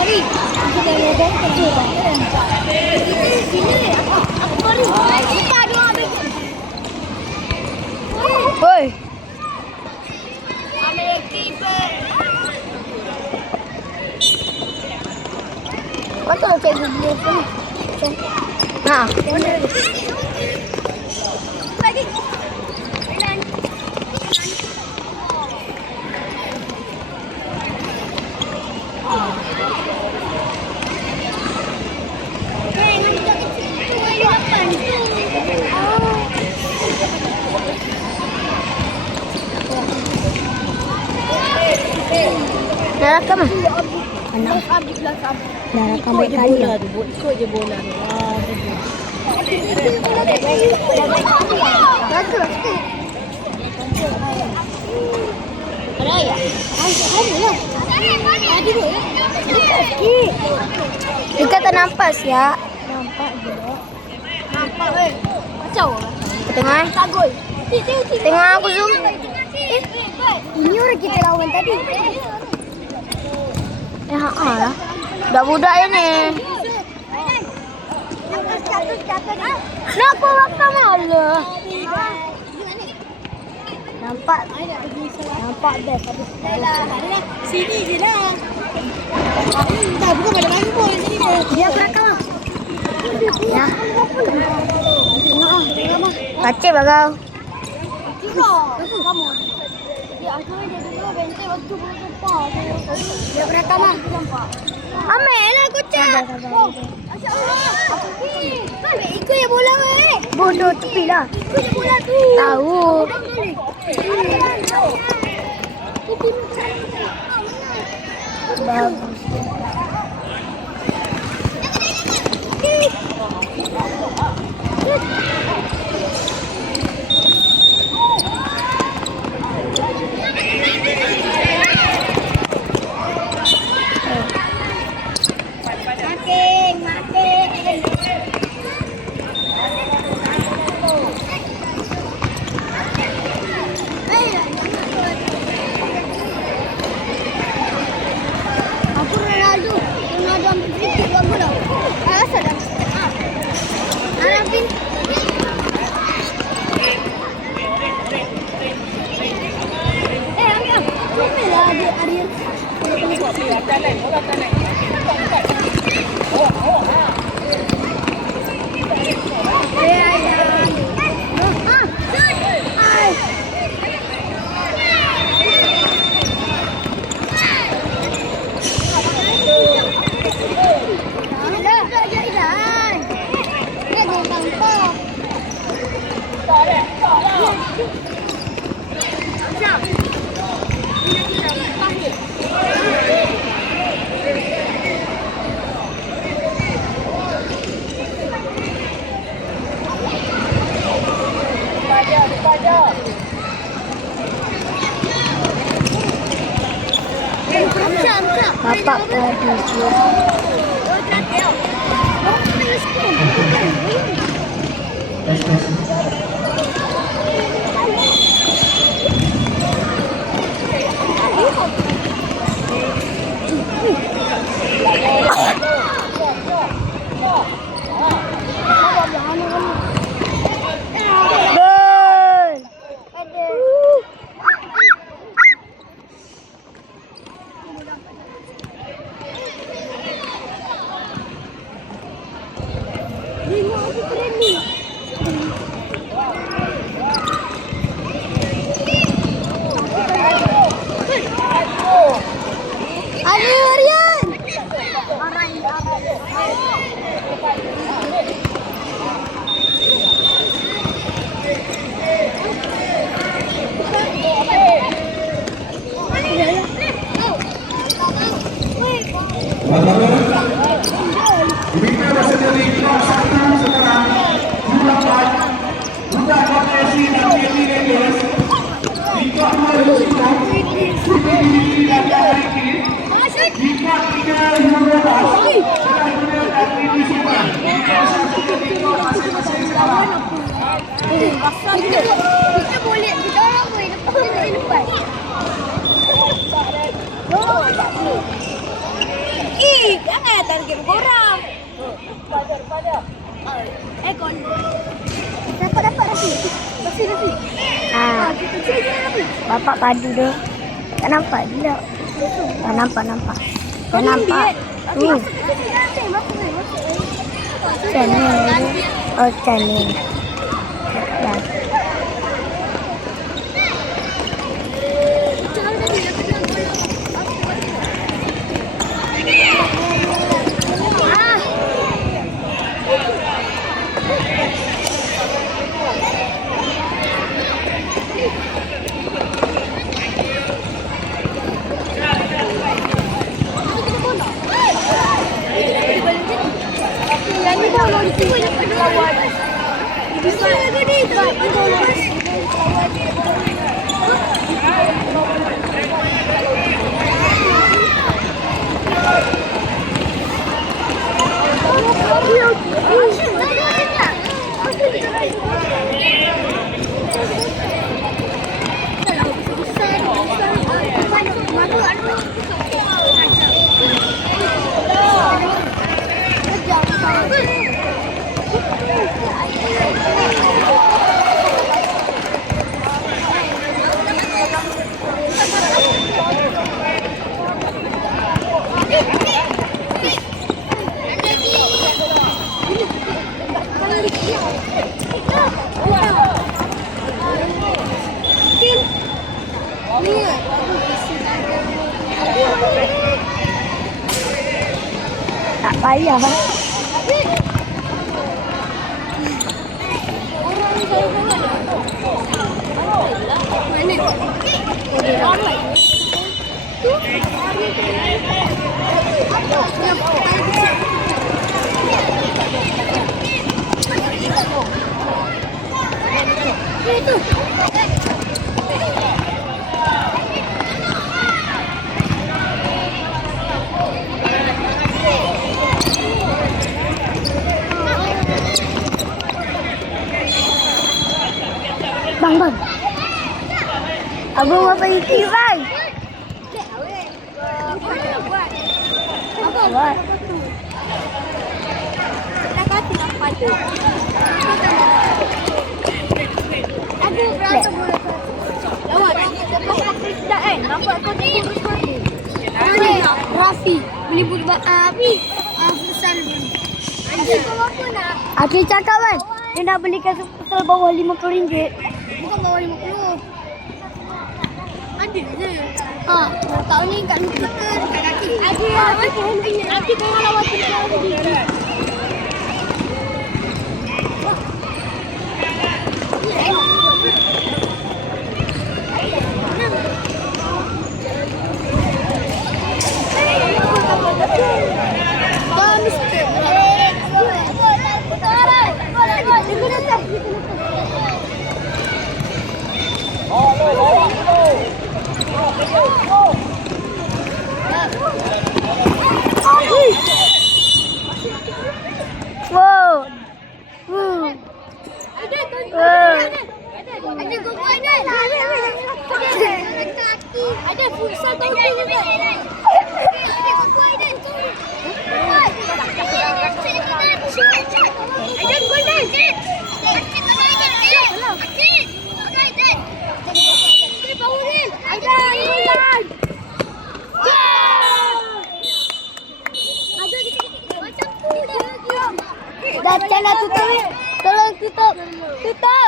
Sorry. Kita dah ngomong kecil. Sini apa baru? Kita ada ambil. Oi. Ambil keeper. Kau tu cek video tu. Nah. Lagi. Dah rakam ah? Mana? Dah rakam baik kali lah. Ikut je bola tu. Kita tak nampak ya. Nampak juga. Nampak Kacau. Tengok eh. Tak gol. Tengok aku zoom. Ini orang kita lawan tadi. Ya lah. Budak-budak ya ni. Nak aku rakam lah. Nampak. Nampak best. Sini je lah. Tak, bukan pada main pun. Sini je. Dia berakam. Ya. Tengok. Kacip lah kau. Kamu. Dia asalnya dia dulu benteng waktu berjumpa. Dia berakam. Ambil lah kucak. Ikut yang bola weh. Bodoh tepi lah. Ikut yang bola tu. Tahu. Bagus. Bapak produksi. Kita boleh, kita orang boleh lepas. target korang. Kon. Dapat Rafi. Rafi. Bapak padu tu. Tak nampak dia. Tak nampak. Tak nampak. Tu. Channel. Oh, channel. Ya. Tak payah kan? Bang. Abang apa itu bang? Apa buat? Ada rasa boleh. Lawat. Nampak kau kurus ni. Rafi beli buat api. Futsal. Anjing kau apa nak? Aki cakap kan, dia nak belikan futsal bawah RM50. Bukan bawah 50. Ada je. Tahun ni kat lupa ke dekat kaki. Ada. Nanti kau lawan futsal tadi. Wow. Ada futsal tahun ni juga. Dah jangan tutup. Tolong tutup. Tutup.